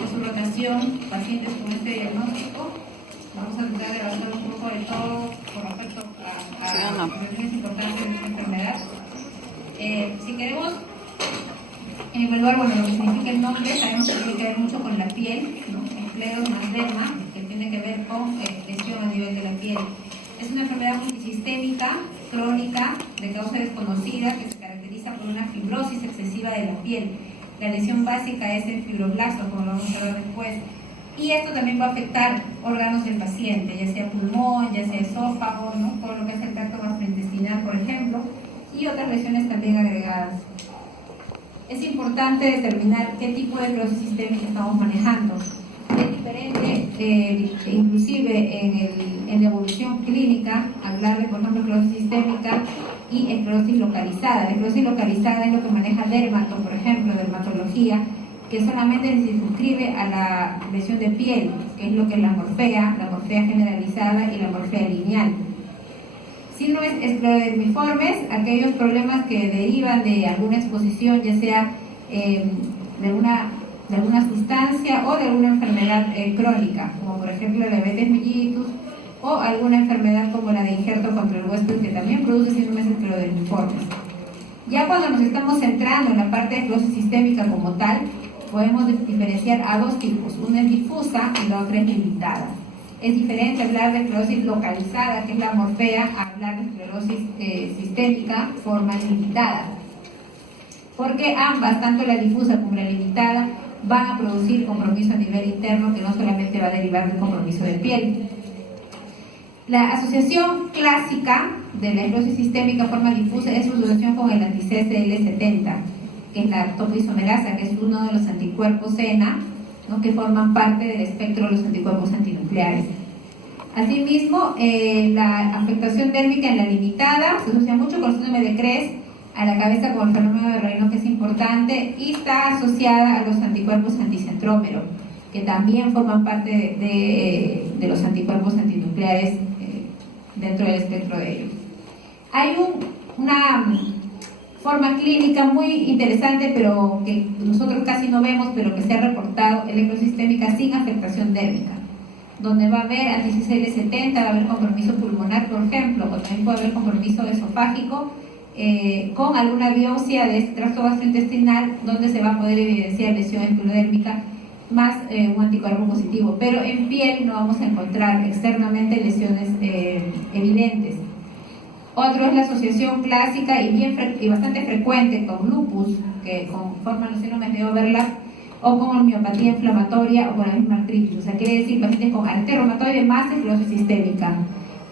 en su rotación pacientes con este diagnóstico. Vamos a tratar de avanzar un poco de todo con respecto a las cuestiones importantes de esta enfermedad. Si queremos evaluar, bueno, lo que significa el nombre, sabemos que tiene que ver mucho con la piel, ¿no? Escleroderma, que tiene que ver con lesión a nivel de la piel. Es una enfermedad multisistémica, crónica, de causa desconocida, que se caracteriza por una fibrosis excesiva de la piel. La lesión básica es el fibroblasto, como lo vamos a ver después. Y esto también va a afectar órganos del paciente, ya sea pulmón, ya sea esófago, ¿no? Todo lo que es el tracto gastrointestinal, por ejemplo, y otras lesiones también agregadas. Es importante determinar qué tipo de esclerosis sistémica estamos manejando. Es diferente, inclusive en la evolución clínica, hablar de, por ejemplo, esclerosis sistémica y esclerosis localizada. La esclerosis localizada es lo que maneja dermato, por ejemplo, dermatología, que solamente se circunscribe a la lesión de piel, que es lo que es la morfea generalizada y la morfea lineal. Síndromes esclerodermiformes, aquellos problemas que derivan de alguna exposición, ya sea de alguna sustancia o de alguna enfermedad crónica, como por ejemplo la diabetes mellitus o alguna enfermedad como la de injerto contra el huésped, que también produce síndromes esclerodermiformes. Ya cuando nos estamos centrando en la parte de esclerosis sistémica como tal, podemos diferenciar a dos tipos, una es difusa y la otra es limitada. Es diferente hablar de esclerosis localizada, que es la morfea, a hablar de esclerosis sistémica, forma limitada. Porque ambas, tanto la difusa como la limitada, van a producir compromiso a nivel interno, que no solamente va a derivar del compromiso de piel. La asociación clásica de la esclerosis sistémica forma difusa es su asociación con el anti-CCL70, que es la topoisomerasa, que es uno de los anticuerpos ENA, ¿no? Que forman parte del espectro de los anticuerpos antinucleares. Asimismo, la afectación dérmica en la limitada se asocia mucho con el síndrome de Cres, a la cabeza con el fenómeno de Raynaud, que es importante, y está asociada a los anticuerpos anticentrómero, que también forman parte de los anticuerpos antinucleares dentro del espectro de ellos. Hay una forma clínica muy interesante, pero que nosotros casi no vemos, pero que se ha reportado, electrosistémica sin afectación dérmica, donde va a haber anti-CCL70, va a haber compromiso pulmonar, por ejemplo, o también puede haber compromiso esofágico, con alguna biopsia de este tracto gastrointestinal, donde se va a poder evidenciar lesión esclerodérmica más un anticuerpo positivo, pero en piel no vamos a encontrar externamente lesiones evidentes. Otro es la asociación clásica y bastante frecuente con lupus, que forman los síndromes de overlap, o con miopatía inflamatoria o con la misma artritis. O sea, quiere decir pacientes con artritis reumatoide más esclerosis sistémica,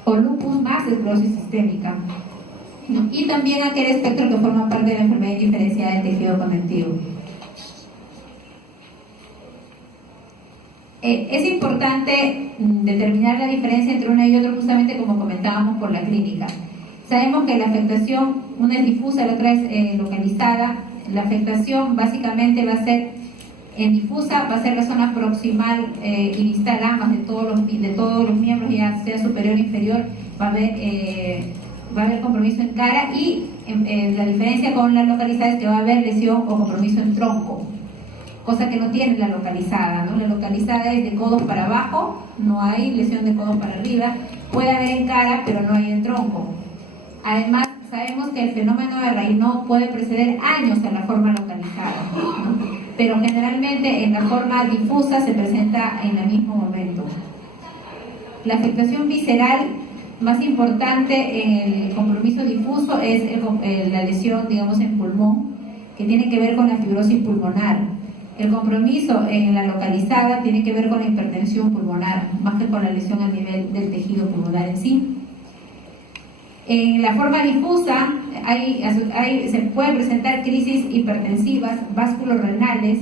o lupus más esclerosis sistémica. Y también aquel espectro que forma parte de la enfermedad indiferenciada del tejido conectivo. Es importante determinar la diferencia entre uno y otro, justamente como comentábamos por la clínica. Sabemos que la afectación, una es difusa, la otra es localizada. La afectación básicamente va a ser, en difusa va a ser la zona proximal y distal, ambas de todos los miembros, ya sea superior o inferior, va a haber compromiso en cara, y la diferencia con la localizada es que va a haber lesión o compromiso en tronco, cosa que no tiene la localizada, ¿no? La localizada es de codos para abajo, no hay lesión de codos para arriba, puede haber en cara, pero no hay en tronco. Además, sabemos que el fenómeno de Raynaud puede preceder años a la forma localizada, ¿no? Pero generalmente en la forma difusa se presenta en el mismo momento. La afectación visceral más importante en el compromiso difuso es la lesión, digamos, en pulmón, que tiene que ver con la fibrosis pulmonar. El compromiso en la localizada tiene que ver con la hipertensión pulmonar, más que con la lesión a nivel del tejido pulmonar en sí. En la forma difusa se puede presentar crisis hipertensivas, vasculorenales,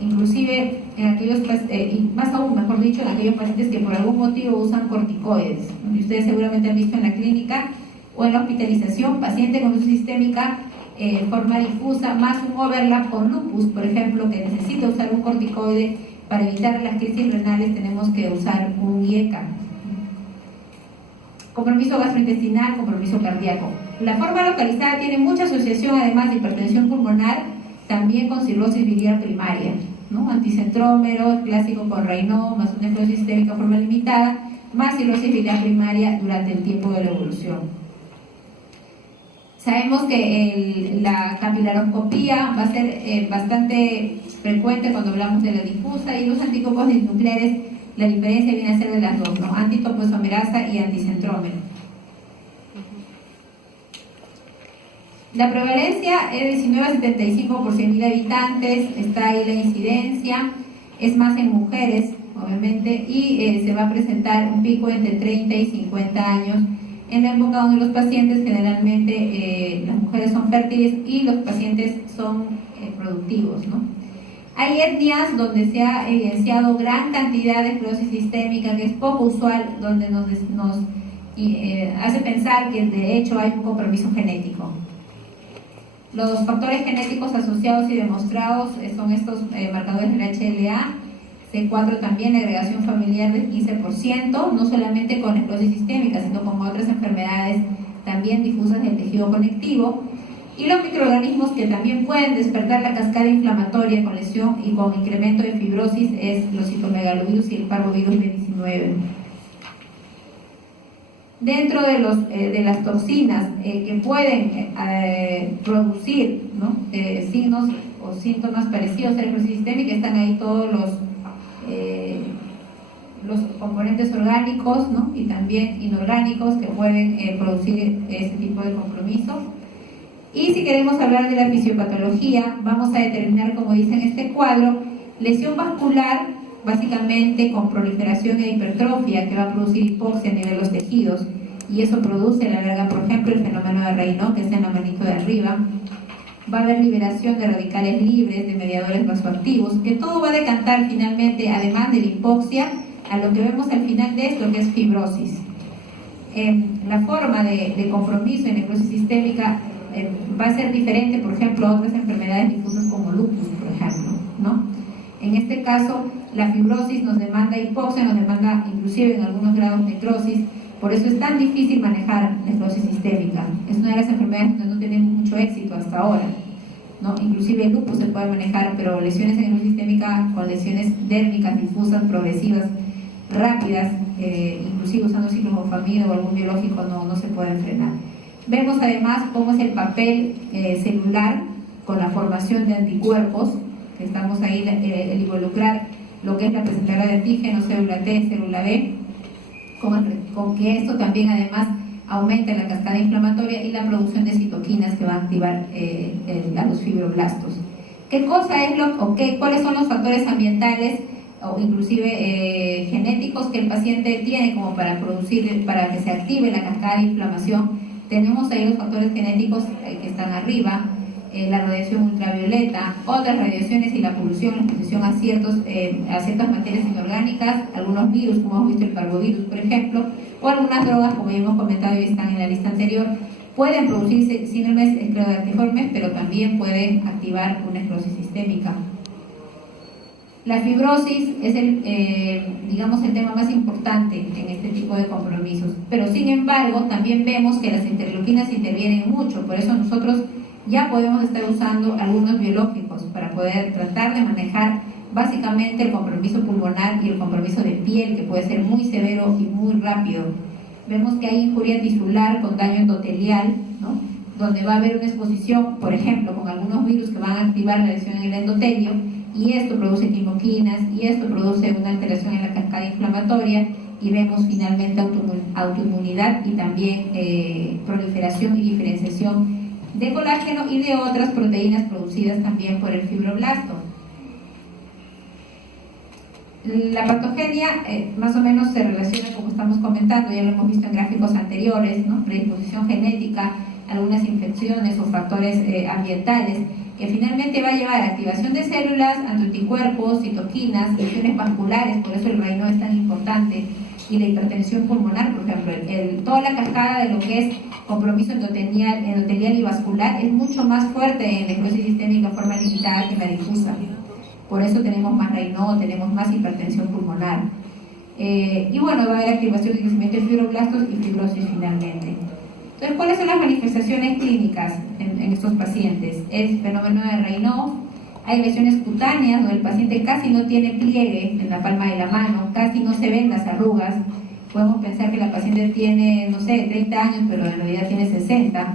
inclusive en aquellos, y más aún, mejor dicho, en aquellos pacientes que por algún motivo usan corticoides. Y ustedes seguramente han visto en la clínica o en la hospitalización, paciente con esclerosis sistémica forma difusa, más un overlap con lupus, por ejemplo, que necesita usar un corticoide. Para evitar las crisis renales tenemos que usar un IECA. Compromiso gastrointestinal, compromiso cardíaco. La forma localizada tiene mucha asociación, además de hipertensión pulmonar, también con cirrosis biliar primaria. ¿no? Anticentrómero, clásico con Raynaud, más una esclerosis sistémica de forma limitada, más cirrosis biliar primaria durante el tiempo de la evolución. Sabemos que la capilaroscopía va a ser bastante frecuente cuando hablamos de la difusa, y los anticuerpos disnucleares, la diferencia viene a ser de las dos, ¿no? Antitopoisomerasa y anticentrómero. La prevalencia es de 19 a 75 por 100.000 habitantes, está ahí la incidencia, es más en mujeres, obviamente, y se va a presentar un pico entre 30 y 50 años en la época donde los pacientes, generalmente las mujeres son fértiles y los pacientes son productivos, ¿no? Hay etnias donde se ha evidenciado gran cantidad de esclerosis sistémica, que es poco usual, donde nos hace pensar que de hecho hay un compromiso genético. Los factores genéticos asociados y demostrados son estos marcadores del HLA, C4 también, agregación familiar del 15%, no solamente con esclerosis sistémica, sino con otras enfermedades también difusas del tejido conectivo, y los microorganismos que también pueden despertar la cascada inflamatoria con lesión y con incremento de fibrosis es los citomegalovirus y el parvovirus B19. Dentro de las toxinas que pueden producir, ¿no? Signos o síntomas parecidos a la esclerosis sistémica, están ahí todos los componentes orgánicos, ¿no? Y también inorgánicos que pueden producir este tipo de compromiso. Y si queremos hablar de la fisiopatología, vamos a determinar, como dice en este cuadro, lesión vascular, básicamente con proliferación e hipertrofia, que va a producir hipoxia a nivel de los tejidos, y eso produce a la larga, por ejemplo, el fenómeno de Raynaud, que está en la manito de arriba. Va a haber liberación de radicales libres, de mediadores vasoactivos, que todo va a decantar finalmente, además de la hipoxia, a lo que vemos al final de esto, que es fibrosis. La forma de compromiso en esclerosis sistémica va a ser diferente, por ejemplo, a otras enfermedades difusas como lupus, por ejemplo, ¿no? En este caso, la fibrosis nos demanda hipoxia, nos demanda inclusive en algunos grados necrosis. Por eso es tan difícil manejar la esclerosis sistémica. Es una de las enfermedades donde no tenemos mucho éxito hasta ahora, ¿no? Inclusive el lupus se puede manejar, pero lesiones en esclerosis sistémica con lesiones dérmicas, difusas, progresivas, rápidas, inclusive usando ciclofosfamida o algún biológico, no se pueden frenar. Vemos además cómo es el papel celular con la formación de anticuerpos, que estamos ahí el involucrar lo que es la presentadora de antígenos, célula T, célula B, con que esto también además aumenta la cascada inflamatoria y la producción de citoquinas que va a activar a los fibroblastos. ¿Qué cosa es cuáles son los factores ambientales o inclusive genéticos que el paciente tiene como para que se active la cascada de inflamación? Tenemos ahí los factores genéticos que están arriba, la radiación ultravioleta, otras radiaciones y la polución, la exposición a ciertas materias inorgánicas, algunos virus, como hemos visto el parvovirus, por ejemplo, o algunas drogas, como ya hemos comentado y están en la lista anterior, pueden producir síndromes esclerodermiformes, pero también pueden activar una esclerosis sistémica. La fibrosis es el tema más importante en este tipo de compromisos, pero sin embargo también vemos que las interleuquinas intervienen mucho, por eso nosotros ya podemos estar usando algunos biológicos para poder tratar de manejar básicamente el compromiso pulmonar y el compromiso de piel, que puede ser muy severo y muy rápido. Vemos que hay injuria tisular con daño endotelial, ¿no? Donde va a haber una exposición, por ejemplo, con algunos virus que van a activar la lesión en el endotelio, y esto produce quimoquinas, y esto produce una alteración en la cascada inflamatoria, y vemos finalmente autoinmunidad y también proliferación y diferenciación de colágeno y de otras proteínas producidas también por el fibroblasto. La patogenia más o menos se relaciona, como estamos comentando, ya lo hemos visto en gráficos anteriores, ¿no? Predisposición genética, algunas infecciones o factores ambientales, que finalmente va a llevar a activación de células, anticuerpos, citoquinas, lesiones vasculares, por eso el Raynaud es tan importante, y la hipertensión pulmonar, por ejemplo, toda la cascada de lo que es compromiso endotelial y vascular es mucho más fuerte en la esclerosis sistémica en forma limitada que en la difusa. Por eso tenemos más Raynaud, tenemos más hipertensión pulmonar. Y bueno, va a haber activación y crecimiento de fibroblastos y fibrosis finalmente. Entonces, ¿cuáles son las manifestaciones clínicas en estos pacientes? Es fenómeno de Raynaud, Hay lesiones cutáneas donde el paciente casi no tiene pliegue en la palma de la mano, casi no se ven las arrugas. Podemos pensar que la paciente tiene, no sé, 30 años, pero en realidad tiene 60.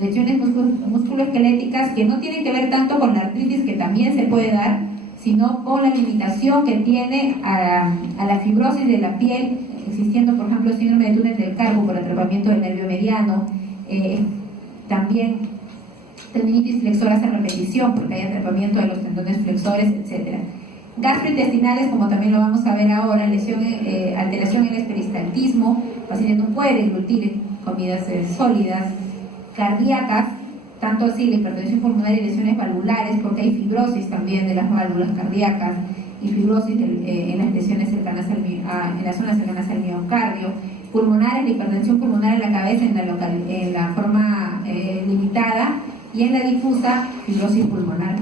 Lesiones musculoesqueléticas que no tienen que ver tanto con la artritis, que también se puede dar, sino con la limitación que tiene a la fibrosis de la piel, existiendo, por ejemplo, síndrome de túnel del carpo por atrapamiento del nervio mediano, también tendinitis flexoras a repetición, porque hay atrapamiento de los tendones flexores, etc. Gastrointestinales, como también lo vamos a ver ahora, alteración en el peristaltismo, el paciente no puede deglutir comidas sólidas, cardíacas, tanto así la hipertensión pulmonar y lesiones valvulares, porque hay fibrosis también de las válvulas cardíacas y fibrosis en las lesiones cercanas en las zonas cercanas al miocardio, pulmonares, la hipertensión pulmonar en la cabeza en la forma limitada, y en la difusa, fibrosis pulmonar.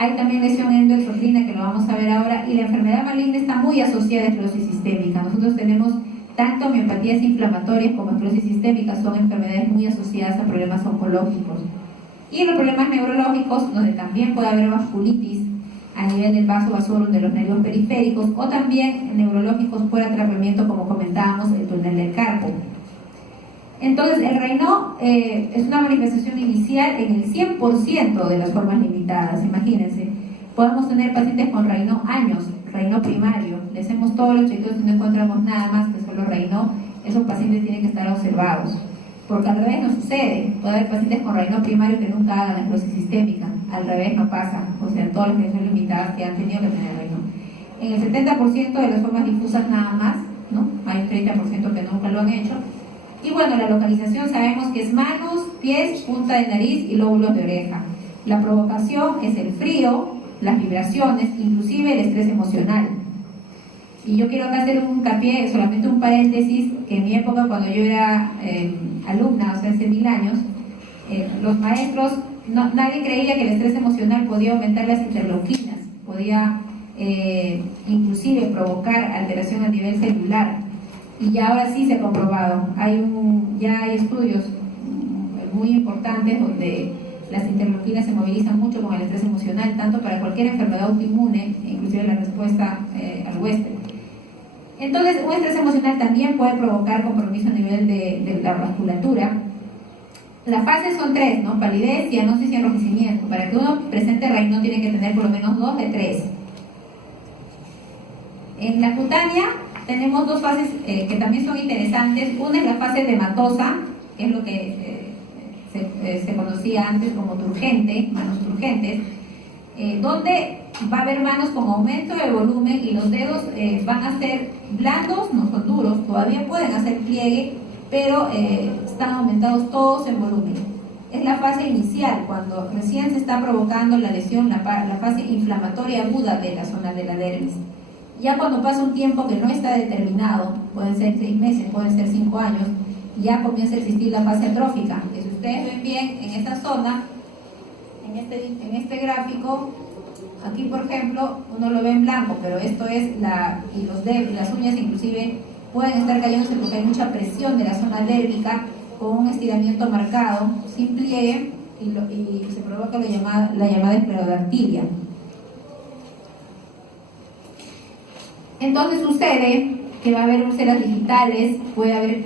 Hay también lesión endoexocrina, que lo vamos a ver ahora, y la enfermedad maligna está muy asociada a esclerosis sistémica. Nosotros tenemos tanto miopatías inflamatorias como esclerosis sistémica, son enfermedades muy asociadas a problemas oncológicos. Y los problemas neurológicos, donde también puede haber vasculitis a nivel del vaso vasorum de los nervios periféricos, o también neurológicos por atrapamiento, como comentábamos, el túnel del carpo. Entonces, el Raynaud es una manifestación inicial en el 100% de las formas limitadas. Imagínense, podemos tener pacientes con Raynaud años, Raynaud primario, le hacemos todos los chequeos y no encontramos nada más que solo Raynaud. Esos pacientes tienen que estar observados, porque al revés no sucede. Puede haber pacientes con Raynaud primario que nunca hagan esclerosis sistémica, al revés no pasa, o sea, todas las lesiones limitadas que han tenido que tener Raynaud. En el 70% de las formas difusas nada más, ¿no? Hay un 30% que nunca lo han hecho. Y bueno, la localización sabemos que es manos, pies, punta de nariz y lóbulos de oreja. La provocación es el frío, las vibraciones, inclusive el estrés emocional. Y yo quiero acá hacer un hincapié, solamente un paréntesis, que en mi época, cuando yo era alumna, o sea, hace 1000 años, los maestros, nadie creía que el estrés emocional podía aumentar las interleuquinas, podía inclusive provocar alteración a nivel celular. Y ya ahora sí se ha comprobado. Ya hay estudios muy importantes donde las interleuquinas se movilizan mucho con el estrés emocional, tanto para cualquier enfermedad autoinmune, inclusive la respuesta al huésped. Entonces, un estrés emocional también puede provocar compromiso a nivel de la vasculatura. Las fases son 3, ¿no? Palidez, cianosis y enrojecimiento. Para que uno presente Raynaud tiene que tener por lo menos 2 de 3. En la cutánea tenemos 2 fases que también son interesantes. Una es la fase edematosa, que es lo que se conocía antes como turgente, manos turgentes, donde va a haber manos con aumento de volumen y los dedos van a ser blandos, no son duros, todavía pueden hacer pliegue, pero están aumentados todos en volumen. Es la fase inicial, cuando recién se está provocando la lesión, la fase inflamatoria aguda de la zona de la dermis. Ya cuando pasa un tiempo que no está determinado, pueden ser 6 meses, pueden ser 5 años, ya comienza a existir la fase atrófica, que si ustedes ven bien en esta zona, en este gráfico, aquí por ejemplo, uno lo ve en blanco, pero esto es y los dedos, las uñas inclusive pueden estar cayéndose porque hay mucha presión de la zona dérmica, con un estiramiento marcado, sin pliegue, y se provoca la llamada esclerodactilia. Entonces sucede que va a haber úlceras digitales, puede haber,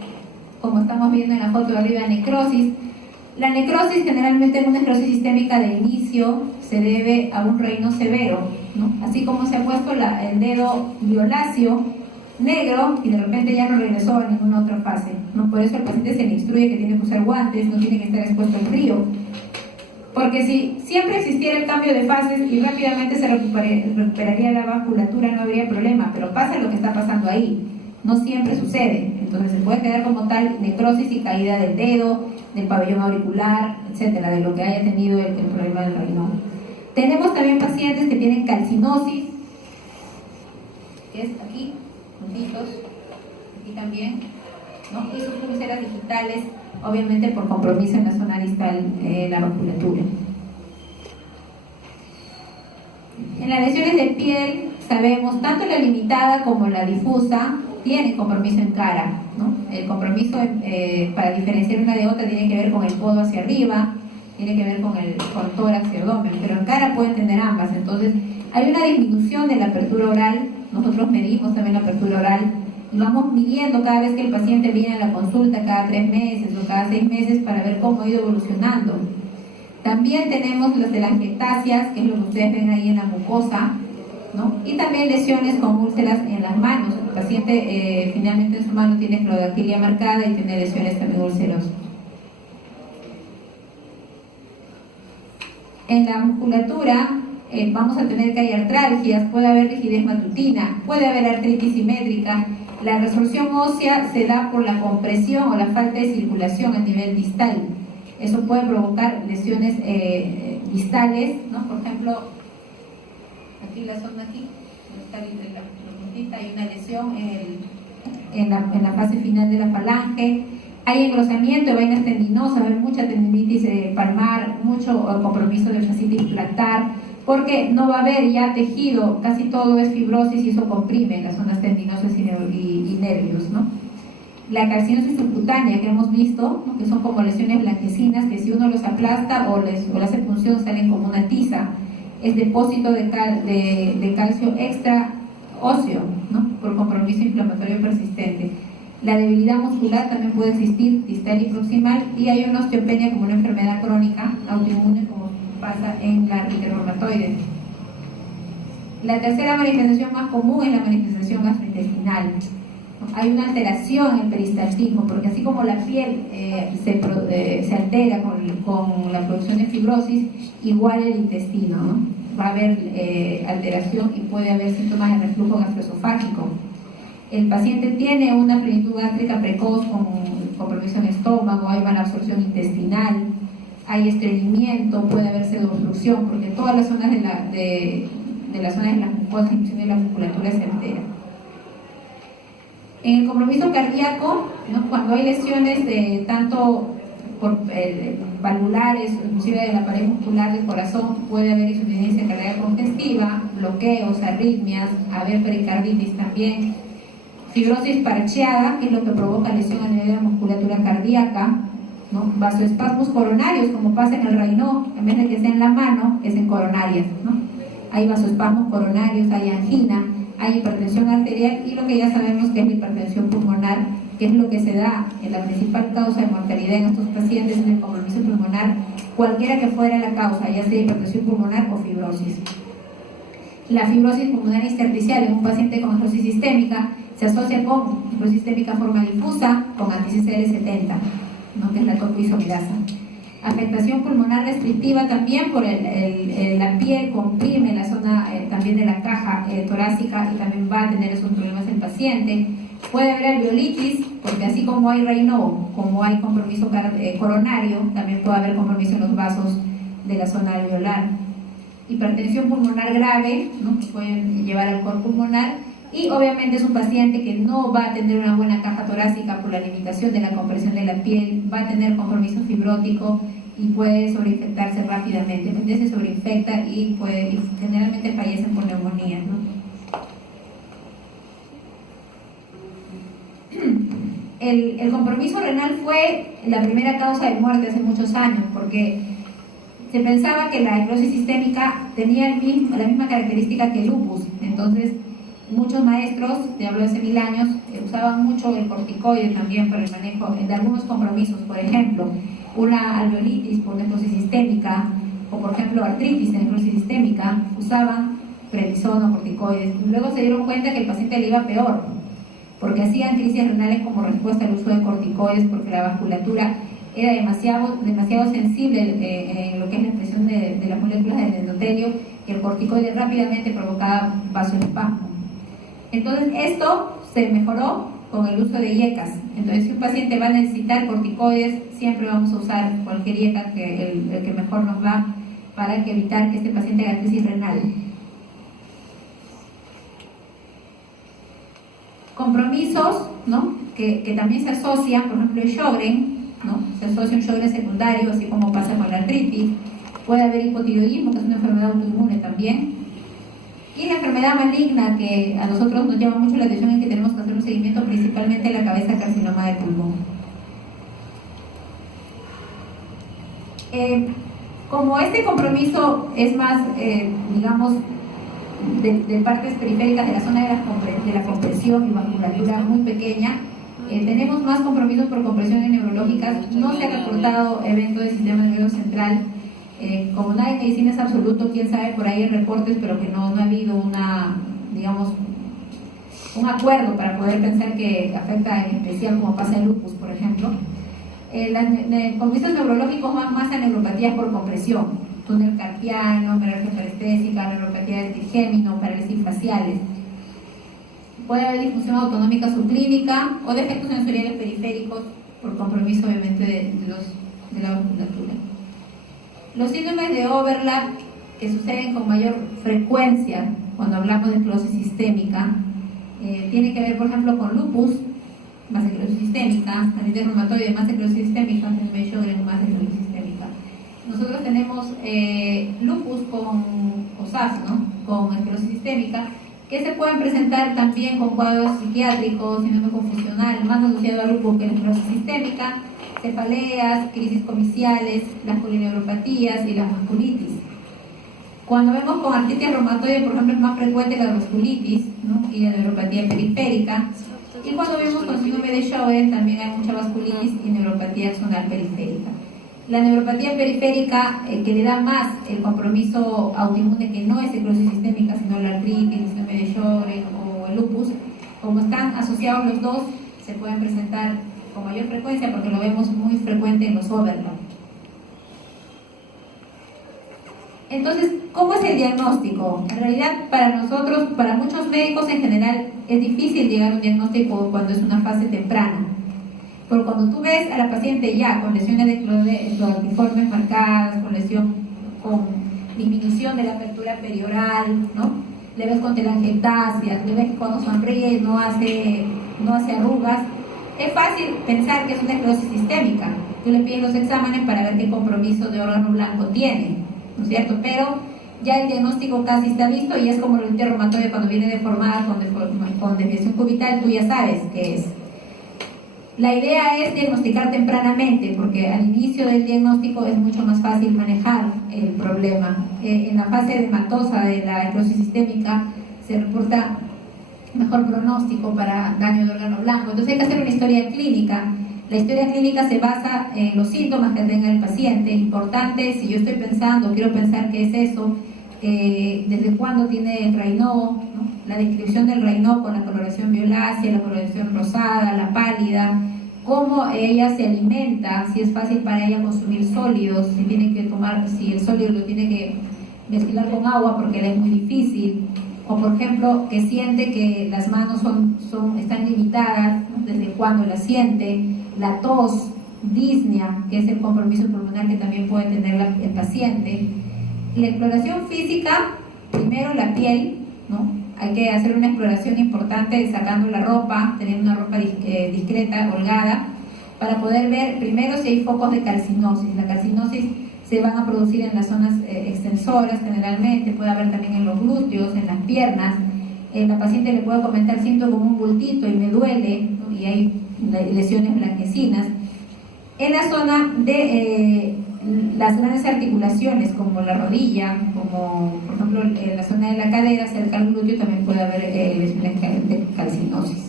como estamos viendo en la foto de arriba, necrosis. La necrosis generalmente en una esclerosis sistémica de inicio se debe a un Raynaud severo, ¿no? Así como se ha puesto el dedo violáceo, negro, y de repente ya no regresó a ninguna otra fase, ¿no? Por eso el paciente se le instruye que tiene que usar guantes, no tiene que estar expuesto al frío. Porque si siempre existiera el cambio de fases y rápidamente se recuperaría la vasculatura, no habría problema, pero pasa lo que está pasando ahí, no siempre sucede. Entonces se puede quedar como tal necrosis y caída del dedo, del pabellón auricular, etcétera, de lo que haya tenido el problema del Raynaud. Tenemos también pacientes que tienen calcinosis, que es aquí, puntitos, aquí también, ¿no? Y sus úlceras digitales, obviamente por compromiso en la zona distal de la vasculatura. En las lesiones de piel, sabemos, tanto la limitada como la difusa tienen compromiso en cara, ¿no? El compromiso para diferenciar una de otra tiene que ver con el codo hacia arriba, tiene que ver con el tórax y abdomen, pero en cara pueden tener ambas. Entonces hay una disminución de la apertura oral. Nosotros medimos también la apertura oral y vamos midiendo cada vez que el paciente viene a la consulta, cada 3 meses o cada 6 meses, para ver cómo ha ido evolucionando. También tenemos las telangiectasias, que es lo que ustedes ven ahí en la mucosa, ¿no? Y también lesiones con úlceras en las manos. El paciente finalmente en su mano tiene cleodactilia marcada y tiene lesiones también ulcerosas. En la musculatura vamos a tener que hay artralgias, puede haber rigidez matutina, puede haber artritis simétrica. La resorción ósea se da por la compresión o la falta de circulación a nivel distal. Eso puede provocar lesiones distales, ¿no? Por ejemplo, aquí la zona aquí, donde está la puntita, hay una lesión en la fase final de la falange. Hay engrosamiento de vainas tendinosas, hay mucha tendinitis palmar, mucho compromiso de fascitis plantar, porque no va a haber ya tejido, casi todo es fibrosis y eso comprime las zonas tendinosas y nervios, ¿no? La calcinosis subcutánea que hemos visto, ¿no? Que son como lesiones blanquecinas, que si uno los aplasta o le hace punción salen como una tiza, es depósito de calcio extra óseo, ¿no? Por compromiso inflamatorio persistente. La debilidad muscular también puede existir, distal y proximal, y hay una osteopenia como una enfermedad crónica autoinmune, como pasa en la artritis reumatoide. La tercera manifestación más común es la manifestación gastrointestinal. Hay una alteración en el peristaltismo, porque así como la piel se altera con la producción de fibrosis, igual el intestino, ¿no? Va a haber alteración y puede haber síntomas de reflujo gastroesofágico. El paciente tiene una plenitud gástrica precoz con compromiso en estómago, hay mala absorción intestinal, hay estreñimiento, puede haber pseudoobstrucción, porque todas las zonas de las zonas de las mucosas, inclusive la musculatura, se altera. En el compromiso cardíaco, ¿no? Cuando hay lesiones de tanto valvulares, inclusive de la pared muscular del corazón, puede haber insuficiencia cardíaca congestiva, bloqueos, arritmias, haber pericarditis también, fibrosis parcheada, que es lo que provoca lesión a nivel de la musculatura cardíaca, ¿no? Vasoespasmos coronarios, como pasa en el Raynaud, en vez de que sea en la mano, es en coronarias, ¿no? Hay vasoespasmos coronarios, hay angina, hay hipertensión arterial y lo que ya sabemos que es la hipertensión pulmonar, que es lo que se da en la principal causa de mortalidad en estos pacientes, en el compromiso pulmonar, cualquiera que fuera la causa, ya sea hipertensión pulmonar o fibrosis. La fibrosis pulmonar intersticial en un paciente con fibrosis sistémica se asocia con fibrosis sistémica forma difusa, con anti-CCL70, ¿no? Que es la topoisomerasa. Afectación pulmonar restrictiva también por la piel, comprime la zona también de la caja torácica y también va a tener esos problemas el paciente. Puede haber alveolitis, porque así como hay Raynaud, como hay compromiso coronario, también puede haber compromiso en los vasos de la zona alveolar. Hipertensión pulmonar grave, ¿no? Que pueden llevar al cor pulmonar. Y obviamente es un paciente que no va a tener una buena caja torácica por la limitación de la compresión de la piel, va a tener compromiso fibrótico y puede sobreinfectarse rápidamente. Entonces se sobreinfecta y generalmente fallecen por neumonía, ¿no? El compromiso renal fue la primera causa de muerte hace muchos años, porque se pensaba que la esclerosis sistémica tenía la misma característica que el lupus. Entonces muchos maestros, te hablo de hace 1000 años, usaban mucho el corticoide también para el manejo de algunos compromisos. Por ejemplo, una alveolitis por necrosis sistémica, o por ejemplo artritis en necrosis sistémica, usaban prednisona o corticoides. Luego se dieron cuenta que el paciente le iba peor, porque hacían crisis renales como respuesta al uso de corticoides, porque la vasculatura era demasiado sensible en lo que es la expresión de las moléculas del endotelio, que el corticoide rápidamente provocaba vasoespasmo. Entonces esto se mejoró con el uso de IECAS. Entonces si un paciente va a necesitar corticoides, siempre vamos a usar cualquier IECAS, el que mejor nos va, para evitar que este paciente haga crisis renal. Compromisos, ¿no? que también se asocian, por ejemplo el Sjögren, ¿no? Se asocia un Sjögren secundario, así como pasa con la artritis. Puede haber hipotiroidismo, que es una enfermedad autoinmune también. Y la enfermedad maligna, que a nosotros nos llama mucho la atención, es que tenemos que hacer un seguimiento principalmente en la cabeza, carcinoma de pulmón. Como este compromiso es más, digamos, de partes periféricas de la zona de la compresión y vasculatura muy pequeña, tenemos más compromisos por compresiones neurológicas. No se ha reportado evento del sistema nervioso central. Como nada en medicina es absoluto, quién sabe, por ahí hay reportes, pero que no ha habido un acuerdo para poder pensar que afecta en especial, como pasa el lupus, por ejemplo. Los compromisos neurológicos van más a neuropatías por compresión, túnel carpiano, parálisis parestésica, neuropatía del trigémino, parálisis faciales. Puede haber disfunción autonómica subclínica o defectos sensoriales periféricos por compromiso, obviamente, de la musculatura. Los síndromes de overlap, que suceden con mayor frecuencia cuando hablamos de esclerosis sistémica, tiene que ver, por ejemplo, con lupus, más esclerosis sistémica, artritis reumatoide, más esclerosis sistémica, síndrome de Sjögren, más esclerosis sistémica. Nosotros tenemos lupus o SAF, ¿no?, con esclerosis sistémica, que se pueden presentar también con cuadros psiquiátricos, síndrome confusional, más asociado al lupus que la esclerosis sistémica, cefaleas, crisis comiciales, las polineuropatías y las vasculitis. Cuando vemos con artritis reumatoide, por ejemplo, es más frecuente la vasculitis, ¿no?, y la neuropatía periférica. Y cuando vemos con síndrome de Sjögren, también hay mucha vasculitis y neuropatía axonal periférica. La neuropatía periférica, que le da más el compromiso autoinmune, que no es esclerosis sistémica, sino la artritis, el síndrome de Sjögren o el lupus, como están asociados los dos, se pueden presentar con mayor frecuencia porque lo vemos muy frecuente en los overlap. Entonces, ¿cómo es el diagnóstico? En realidad, para nosotros, para muchos médicos en general, es difícil llegar a un diagnóstico cuando es una fase temprana. Pero cuando tú ves a la paciente ya con lesiones de cloratiformes marcadas, con disminución de la apertura perioral, ¿no?, le ves con telangiectasias, le ves que cuando sonríe no hace arrugas, es fácil pensar que es una esclerosis sistémica. Tú le pides los exámenes para ver qué compromiso de órgano blanco tiene, ¿no es cierto? Pero ya el diagnóstico casi está visto y es como la artritis reumatoide cuando viene deformada con desviación cubital, tú ya sabes qué es. La idea es diagnosticar tempranamente, porque al inicio del diagnóstico es mucho más fácil manejar el problema. En la fase edematosa de la esclerosis sistémica se reporta mejor pronóstico para daño de órgano blanco. Entonces hay que hacer una historia clínica. La historia clínica se basa en los síntomas que tenga el paciente. Importante, si yo estoy pensando, quiero pensar qué es eso, desde cuándo tiene el Raynaud, ¿no?, la descripción del Raynaud con la coloración violácea, la coloración rosada, la pálida, cómo ella se alimenta, si es fácil para ella consumir sólidos, si el sólido lo tiene que mezclar con agua porque le es muy difícil, o por ejemplo que siente que las manos están limitadas, ¿no?, desde cuándo las siente, la tos, disnea, que es el compromiso pulmonar que también puede tener el paciente. La exploración física, primero la piel, ¿no? Hay que hacer una exploración importante sacando la ropa, teniendo una ropa discreta, holgada, para poder ver primero si hay focos de calcinosis. La calcinosis se van a producir en las zonas extensoras generalmente, puede haber también en los glúteos, en las piernas. La paciente le puede comentar, siento como un bultito y me duele, ¿no?, y hay lesiones blanquecinas. En la zona de las grandes articulaciones, como la rodilla, como por ejemplo en la zona de la cadera, cerca al glúteo, también puede haber lesiones de calcinosis.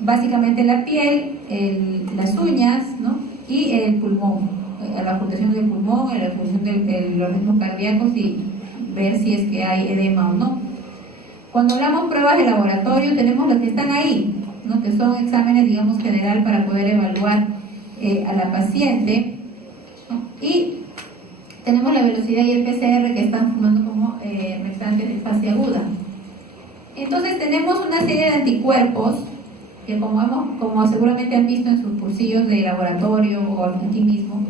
Básicamente la piel, las uñas, ¿no?, y el pulmón, la ocultación del pulmón, la ocultación de los ritmos cardíacos y ver si es que hay edema o no. Cuando hablamos pruebas de laboratorio, tenemos las que están ahí, ¿no?, que son exámenes, digamos, general para poder evaluar a la paciente, ¿no?, y tenemos la velocidad y el PCR que están formando como restantes de fase aguda. Entonces tenemos una serie de anticuerpos que como seguramente han visto en sus cursillos de laboratorio o aquí mismo,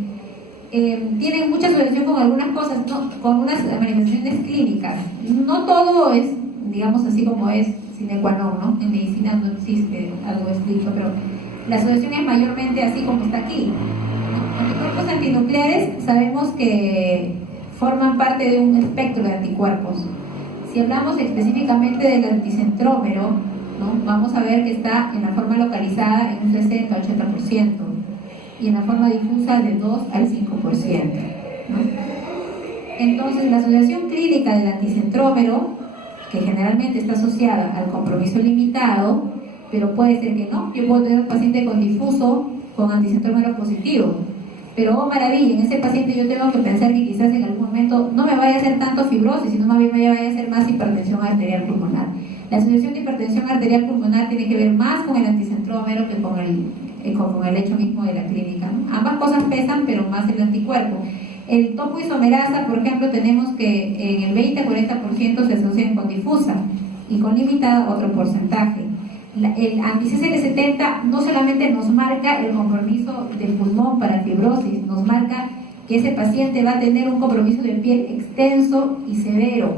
tienen mucha asociación con algunas cosas, ¿no?, con unas manifestaciones clínicas. No todo es, digamos, así como es sine qua non, ¿no? En medicina no existe algo escrito, pero la asociación es mayormente así como está aquí. Anticuerpos antinucleares sabemos que forman parte de un espectro de anticuerpos. Si hablamos específicamente del anticentrómero, ¿no?, vamos a ver que está en la forma localizada en un 60-80% y en la forma difusa del 2 al 5%, ¿no? Entonces, la asociación clínica del anticentrómero, que generalmente está asociada al compromiso limitado, pero puede ser que no. Yo puedo tener un paciente con difuso con anticentrómero positivo, pero oh maravilla, en ese paciente yo tengo que pensar que quizás en algún momento no me vaya a hacer tanto fibrosis, sino más bien me vaya a hacer más hipertensión arterial pulmonar. La asociación de hipertensión arterial pulmonar tiene que ver más con el anticentrómero que con el hecho mismo de la clínica, ¿no? Ambas cosas pesan, pero más el anticuerpo. El topoisomerasa, por ejemplo, tenemos que en el 20-40% se asocian con difusa y con limitada otro porcentaje. El anti-CCL70 no solamente nos marca el compromiso del pulmón para fibrosis, nos marca que ese paciente va a tener un compromiso de piel extenso y severo.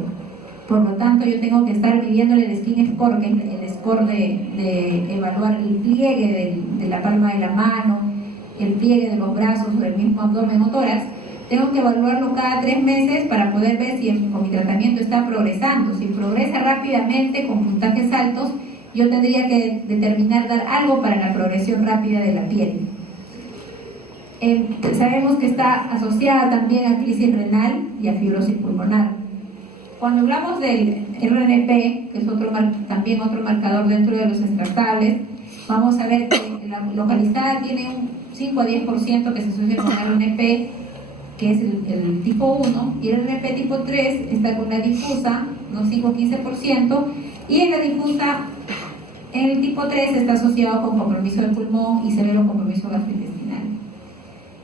Por lo tanto, yo tengo que estar midiéndole el skin score, que es el score de evaluar el pliegue de la palma de la mano, el pliegue de los brazos o del mismo abdomen o tórax. Tengo que evaluarlo cada 3 meses para poder ver si con mi tratamiento está progresando. Si progresa rápidamente con puntajes altos, yo tendría que determinar dar algo para la progresión rápida de la piel. Sabemos que está asociada también a crisis renal y a fibrosis pulmonar. Cuando hablamos del RNP, que es también otro marcador dentro de los extractables, vamos a ver que la localizada tiene un 5 a 10% que se asocia con RNP, que es el tipo 1, y el RNP tipo 3 está con la difusa, unos 5 a 15%, y en la difusa, en el tipo 3 está asociado con compromiso del pulmón y severo compromiso gastrointestinal.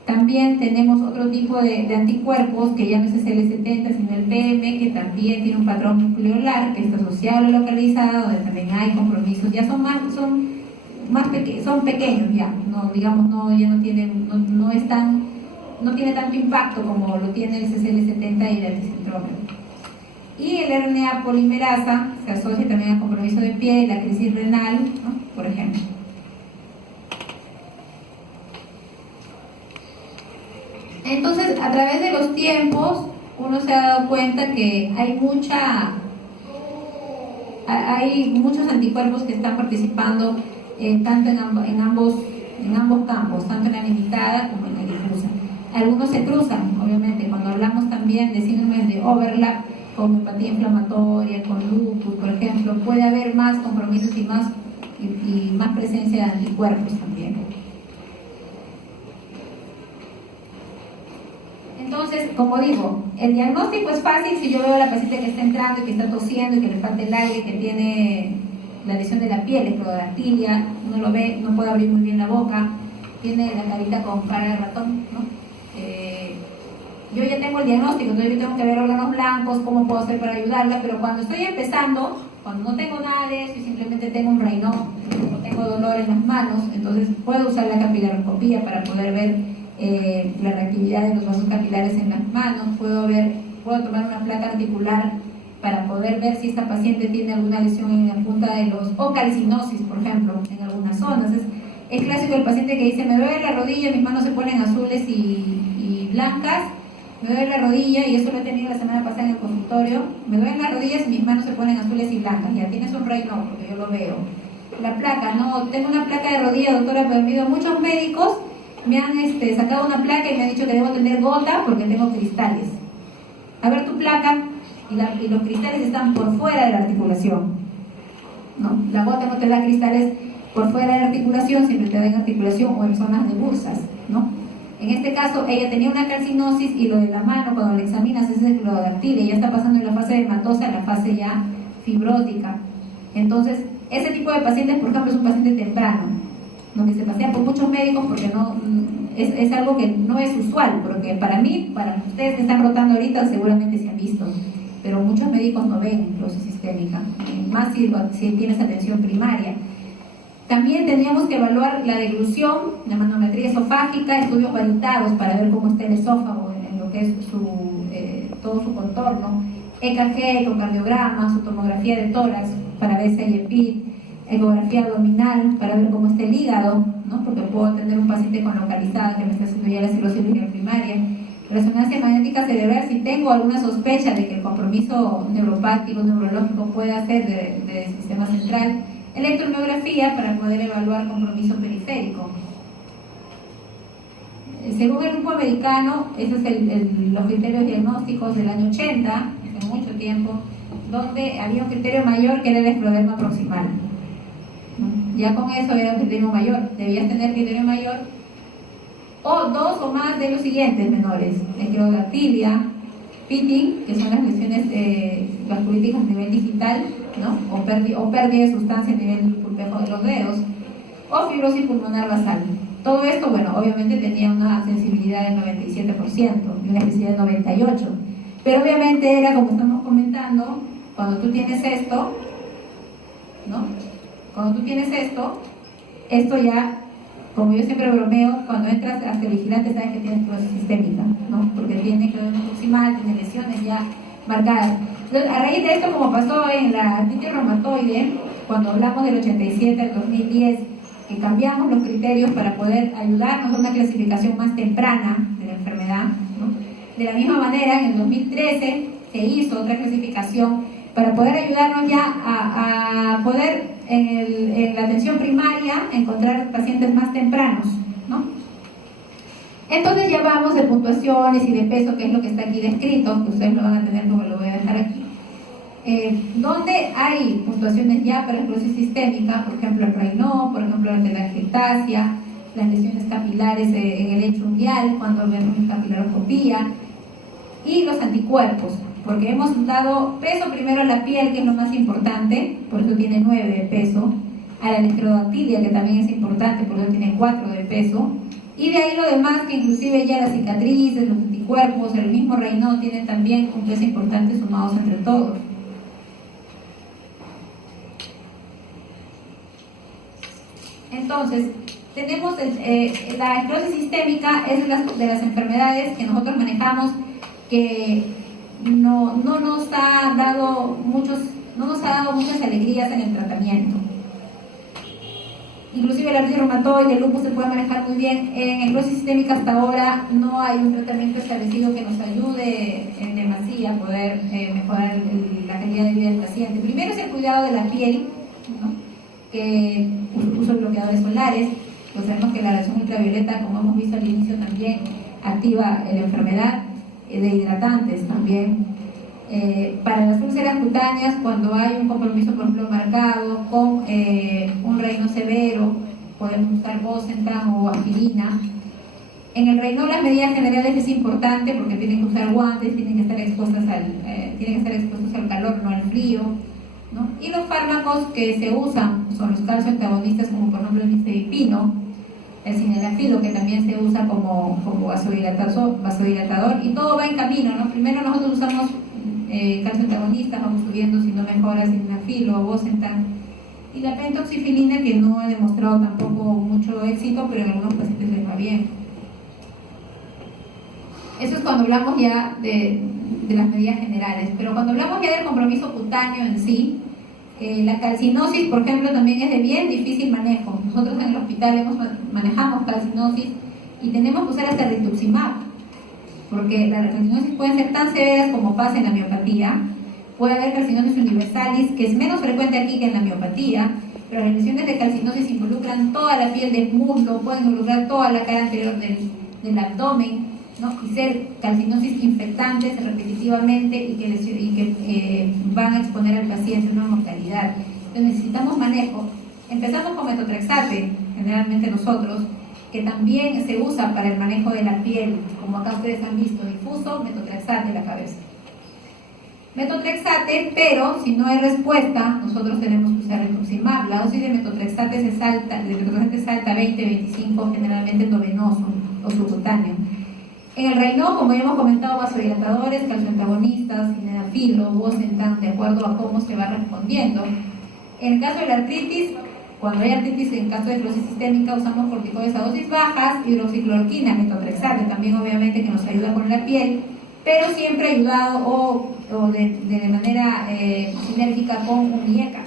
También tenemos otro tipo de anticuerpos, que ya no es el CCL70, sino el PM, que también tiene un patrón nucleolar, que está asociado a la localizada, donde también hay compromisos. Ya son pequeños ya, no, digamos, no tiene tanto impacto como lo tiene el CCL70 y el anticentrómero. Y el RNA polimerasa se asocia también al compromiso de piel, la crisis renal, ¿no? Por ejemplo. Entonces, a través de los tiempos, uno se ha dado cuenta que hay muchos anticuerpos que están participando tanto en ambos campos, tanto en la limitada como en la difusa. Algunos se cruzan, obviamente, cuando hablamos también de síndromes de overlap, con homeopatía inflamatoria, con lupus, por ejemplo, puede haber más compromisos y más presencia de anticuerpos también. Entonces, como digo, el diagnóstico es fácil si yo veo a la paciente que está entrando y que está tosiendo y que le falta el aire, que tiene la lesión de la piel, esclerodactilia, uno lo ve, no puede abrir muy bien la boca, tiene la carita con cara de ratón, ¿no? Yo ya tengo el diagnóstico, entonces yo tengo que ver órganos blancos, cómo puedo hacer para ayudarla, pero cuando estoy empezando, cuando no tengo nada de eso y simplemente tengo un Raynaud o tengo dolor en las manos, entonces puedo usar la capilaroscopía para poder ver la reactividad de los vasos capilares en las manos, puedo tomar una placa articular para poder ver si esta paciente tiene alguna lesión en la punta de o calcinosis, por ejemplo, en algunas zonas. Es clásico el paciente que dice, me duele la rodilla, mis manos se ponen azules y blancas, me duele la rodilla, y eso lo he tenido la semana pasada en el consultorio, me duelen las rodillas y mis manos se ponen azules y blancas, ya tienes un Raynaud, porque yo lo veo. La placa, no, tengo una placa de rodilla, doctora, pero he habido muchos médicos, me han sacado una placa y me han dicho que debo tener gota porque tengo cristales. A ver tu placa, y los cristales están por fuera de la articulación, ¿no? La gota no te da cristales por fuera de la articulación, siempre te da en articulación o en zonas de bursas, ¿no? En este caso, ella tenía una calcinosis y lo de la mano, cuando la examinas, es esclerodactilia, ya está pasando de la fase dermatosa a la fase ya fibrótica. Entonces, ese tipo de pacientes, por ejemplo, es un paciente temprano, ¿no? Que se pasea por muchos médicos porque es algo que no es usual, porque para mí, para ustedes que están rotando ahorita, seguramente se han visto, pero muchos médicos no ven fibrosis sistémica, más si tienes atención primaria. También tendríamos que evaluar la deglución, la manometría esofágica, estudios varitados para ver cómo está el esófago en lo que es todo su contorno, EKG, ecocardiograma, su tomografía de tórax para ver si hay EPID, ecografía abdominal para ver cómo está el hígado, ¿no? Porque puedo tener un paciente con localizada que me está haciendo ya la cirrosis renal primaria. Resonancia magnética cerebral, si tengo alguna sospecha de que el compromiso neuropático, neurológico pueda ser del sistema central. Electromiografía para poder evaluar compromiso periférico. según el grupo americano, esos son los criterios diagnósticos del año 80, hace mucho tiempo, donde había un criterio mayor que era el escleroderma proximal. Ya con eso era un criterio mayor, debías tener criterio mayor, o dos o más de los siguientes menores: esclerodactilia, pitting, que son las lesiones vasculíticas a nivel digital, ¿no? o pérdida de sustancia a nivel pulpejo de los dedos, o fibrosis pulmonar basal. Todo esto, bueno, obviamente tenía una sensibilidad del 97% y una especificidad del 98%, pero obviamente era, como estamos comentando, cuando tú tienes esto, ¿no? Cuando tú tienes esto ya, como yo siempre bromeo, cuando entras hasta el vigilante sabes que tienes esclerosis sistémica, ¿no? Porque tiene escleroderma proximal, tiene lesiones ya marcadas. Entonces, a raíz de esto, como pasó en la artritis reumatoide, cuando hablamos del 87 al 2010, que cambiamos los criterios para poder ayudarnos a una clasificación más temprana de la enfermedad, ¿no? De la misma manera, en el 2013 se hizo otra clasificación para poder ayudarnos ya a poder en la atención primaria encontrar pacientes más tempranos, ¿no? Entonces ya vamos de puntuaciones y de peso, que es lo que está aquí descrito, que ustedes lo van a tener, como lo voy a dejar aquí. Donde hay puntuaciones ya para esclerosis sistémica, por ejemplo el Raynaud, por ejemplo la telangiectasia, las lesiones capilares en el lecho unguial, cuando vemos capilaroscopía, y los anticuerpos, porque hemos dado peso primero a la piel, que es lo más importante, por eso tiene 9 de peso, a la esclerodactilia, que también es importante, por eso tiene 4 de peso, y de ahí lo demás, que inclusive ya las cicatrices, los anticuerpos, el mismo Raynaud tienen también un peso importante sumados entre todos. Entonces, tenemos la esclerosis sistémica, es de las enfermedades que nosotros manejamos, que no nos ha dado muchas alegrías en el tratamiento. Inclusive la artritis reumatoide, el lupus se puede manejar muy bien. En esclerosis sistémica hasta ahora no hay un tratamiento establecido que nos ayude en demasía a poder mejorar la calidad de vida del paciente. Primero es el cuidado de la piel, ¿no? Que uso de bloqueadores solares, pues sabemos que la radiación ultravioleta, como hemos visto al inicio, también activa la enfermedad, de hidratantes también. Para las úlceras cutáneas, cuando hay un compromiso, por ejemplo, marcado con un Raynaud severo, podemos usar Bosentan o aspirina. En el Raynaud las medidas generales es importante porque tienen que usar guantes, tienen que estar expuestos al calor, no al frío, ¿no? Y los fármacos que se usan son los calcioantagonistas, como por ejemplo el nifedipino, el cinelafilo, que también se usa como vasodilatador, y todo va en camino, ¿no? Primero nosotros usamos calcioantagonistas, vamos subiendo, si no mejora, cinelafilo o Bosentan, y la pentoxifilina, que no ha demostrado tampoco mucho éxito, pero en algunos pacientes les va bien. Eso es cuando hablamos ya de las medidas generales, pero cuando hablamos ya del compromiso cutáneo en sí, la calcinosis, por ejemplo, también es de bien difícil manejo. Nosotros en el hospital manejamos calcinosis y tenemos que usar hasta rituximab, porque las calcinosis pueden ser tan severas como pasa en la miopatía. Puede haber calcinosis universalis, que es menos frecuente aquí que en la miopatía, pero las lesiones de calcinosis involucran toda la piel del muslo, pueden involucrar toda la cara anterior del abdomen, ¿no? Y ser calcinosis infectantes repetitivamente y que van a exponer al paciente a una mortalidad. Entonces necesitamos manejo. Empezamos con metotrexate, generalmente nosotros, que también se usa para el manejo de la piel, como acá ustedes han visto, difuso, metotrexate en la cabeza. Metotrexate, pero si no hay respuesta, nosotros tenemos que usar rituximab. La dosis de metotrexate salta a 20-25, generalmente endovenoso o subcutáneo. En el Raynaud, como ya hemos comentado, vasodilatadores, calcioantagonistas, cinelafilo, Bosentan, de acuerdo a cómo se va respondiendo. En el caso de la artritis, cuando hay artritis, en caso de esclerosis sistémica, usamos corticoides a dosis bajas, hidroxicloroquina, metotrexate, también obviamente que nos ayuda con la piel, pero siempre ayudado o de manera sinérgica con un IECA.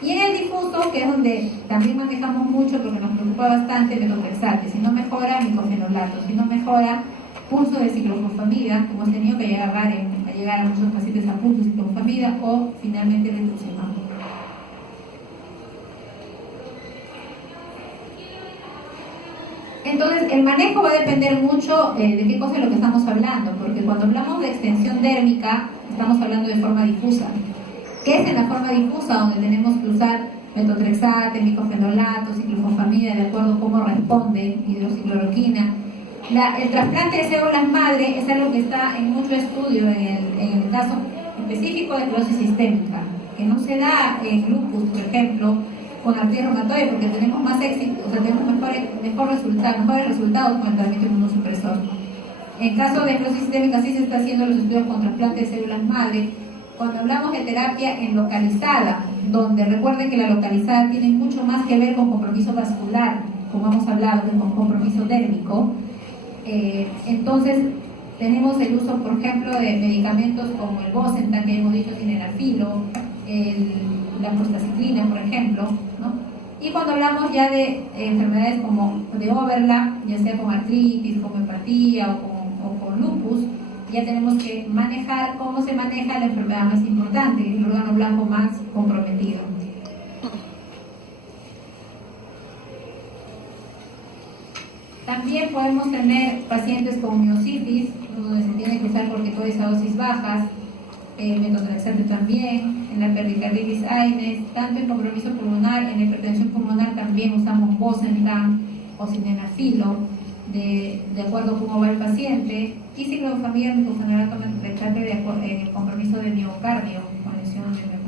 Y en el difuso, que es donde también manejamos mucho porque nos preocupa bastante, metotrexate. Si no mejora, micofenolato. Si no mejora, pulso de ciclofosfamida, como hemos tenido que llegar a muchos pacientes a pulso de ciclofosfamida, o finalmente rituximab. Entonces, el manejo va a depender mucho de qué cosa es lo que estamos hablando, porque cuando hablamos de extensión dérmica, estamos hablando de forma difusa. ¿Qué es en la forma difusa? Donde tenemos que usar metotrexate, micofenolato, ciclofosfamida, de acuerdo a cómo responde, hidroxicloroquina. El trasplante de células madre es algo que está en mucho estudio en el caso específico de esclerosis sistémica, que no se da en lupus, por ejemplo, con artritis reumatoide, porque tenemos más éxito, o sea, tenemos mejores resultados con el tratamiento inmunosupresor. En caso de esclerosis sistémica sí se está haciendo los estudios con trasplante de células madre. Cuando hablamos de terapia en localizada, donde recuerden que la localizada tiene mucho más que ver con compromiso vascular, como hemos hablado, que con compromiso dérmico, entonces tenemos el uso, por ejemplo, de medicamentos como el Bosentan, que hemos dicho, sildenafilo, la prostaciclina, por ejemplo, ¿no? Y cuando hablamos ya de enfermedades como de overlap, ya sea con artritis, con hepatía o con lupus, ya tenemos que manejar cómo se maneja la enfermedad más importante, el órgano blanco más comprometido. También podemos tener pacientes con miositis, donde se tiene que usar corticoides a dosis bajas, metotrexate también, en la pericarditis AINES, tanto en compromiso pulmonar, en hipertensión pulmonar también usamos Bosentan o sildenafilo, de acuerdo a cómo va el paciente, y ciclofosfamida, micofenolato, metotrexate en el compromiso de miocardio, con lesión de miocardio.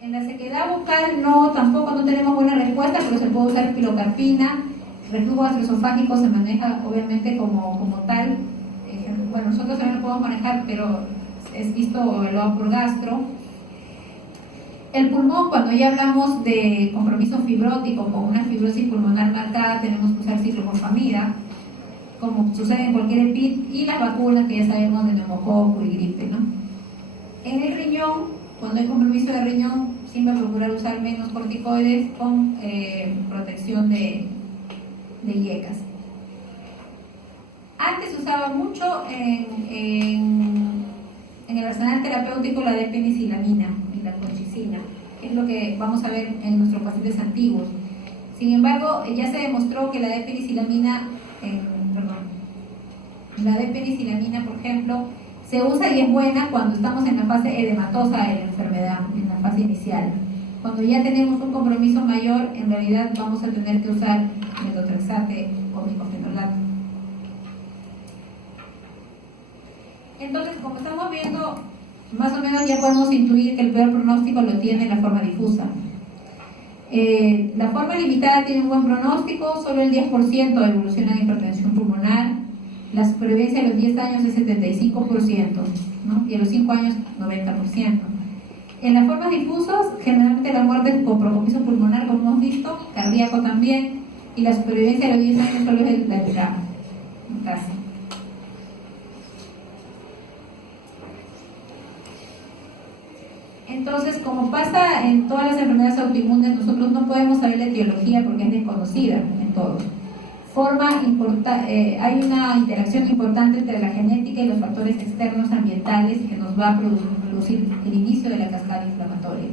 En la sequedad bucal tampoco no tenemos buena respuesta, pero se puede usar pilocarpina. El reflujo gastroesofágico se maneja obviamente como tal. Bueno, nosotros también lo podemos manejar, pero es visto o evaluado por gastro. El pulmón, cuando ya hablamos de compromiso fibrótico con una fibrosis pulmonar marcada, tenemos que usar ciclofosfamida, como sucede en cualquier EPIT, y las vacunas que ya sabemos de neumococo y gripe, ¿no? En el riñón, cuando hay compromiso de riñón, siempre procurar usar menos corticoides con protección de IECAS. Antes usaba mucho en el arsenal terapéutico la D-penicilamina y la colchicina, que es lo que vamos a ver en nuestros pacientes antiguos. Sin embargo, ya se demostró que la D-penicilamina, por ejemplo, se usa y es buena cuando estamos en la fase edematosa de la enfermedad, en la fase inicial. Cuando ya tenemos un compromiso mayor, en realidad vamos a tener que usar metotrexate o micofenolato. Entonces, como estamos viendo, más o menos ya podemos intuir que el peor pronóstico lo tiene la forma difusa. La forma limitada tiene un buen pronóstico, solo el 10% evoluciona en hipertensión pulmonar. La supervivencia a los 10 años es 75%, ¿no? Y a los 5 años 90%. En las formas difusas, generalmente la muerte es por compromiso pulmonar, como hemos visto, cardíaco también, y la supervivencia a los 10 años solo es la mitad, casi. Entonces, como pasa en todas las enfermedades autoinmunes, nosotros no podemos saber la etiología porque es desconocida en todos. Hay una interacción importante entre la genética y los factores externos ambientales que nos va a producir el inicio de la cascada inflamatoria.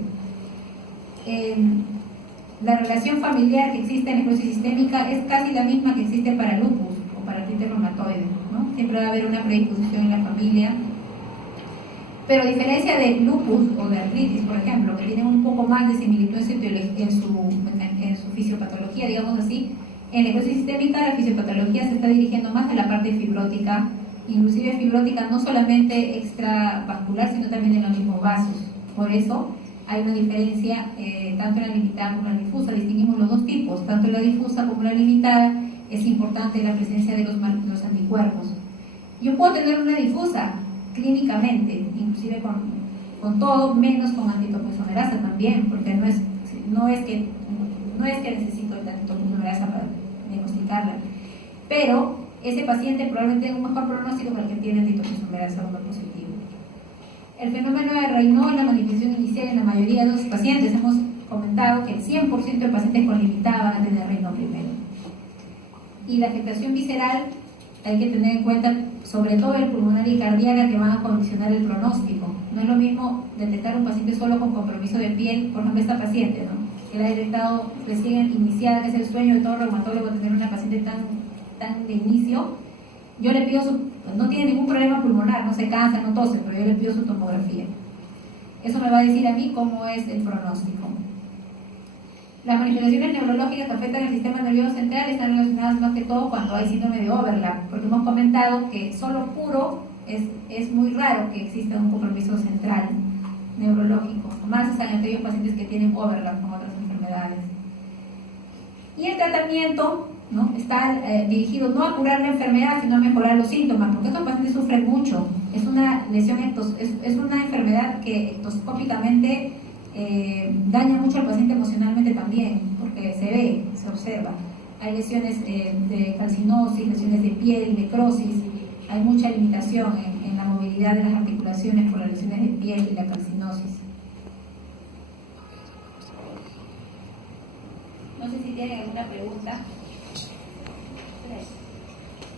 La relación familiar que existe en la esclerosis sistémica es casi la misma que existe para lupus o para artritis reumatoide, ¿no? Siempre va a haber una predisposición en la familia. Pero a diferencia de lupus o de artritis, por ejemplo, que tienen un poco más de similitud en su fisiopatología, digamos así, en la esclerosis sistémica la fisiopatología se está dirigiendo más a la parte fibrótica, inclusive fibrótica no solamente extravascular, sino también en los mismos vasos. Por eso hay una diferencia tanto en la limitada como en la difusa. Distinguimos los dos tipos, tanto en la difusa como en la limitada es importante la presencia de los anticuerpos. Yo puedo tener una difusa clínicamente, inclusive con todo, menos con antitopoisomerasa también, porque no es que necesito el antitopoisomerasa para diagnosticarla, pero ese paciente probablemente tenga un mejor pronóstico que el que tiene antitopoisomerasa 1 positivo. El fenómeno de Raynaud, la manifestación inicial en la mayoría de los pacientes, hemos comentado que el 100% de pacientes con limitada van a tener Raynaud primero. Y la afectación visceral hay que tener en cuenta sobre todo el pulmonar y cardíaca, que van a condicionar el pronóstico. No es lo mismo detectar un paciente solo con compromiso de piel, por ejemplo esta paciente, ¿no? que la ha detectado recién iniciada, que es el sueño de todo reumatólogo tener una paciente tan de inicio, yo le pido no tiene ningún problema pulmonar, no se cansa, no tose, pero yo le pido su tomografía. Eso me va a decir a mí cómo es el pronóstico. Las manifestaciones neurológicas que afectan el sistema nervioso central están relacionadas más que todo cuando hay síndrome de overlap, porque hemos comentado que solo puro es muy raro que exista un compromiso central neurológico, más en aquellos pacientes que tienen overlap con otras enfermedades. Y el tratamiento, ¿no?, está dirigido no a curar la enfermedad, sino a mejorar los síntomas, porque estos pacientes sufren mucho. Es una lesión, es una enfermedad que ectoscópicamente daña mucho al paciente emocionalmente también, porque se ve, se observa. Hay lesiones de calcinosis, lesiones de piel, necrosis, hay mucha limitación en la movilidad de las articulaciones por las lesiones de piel y la calcinosis. No sé si tienen alguna pregunta.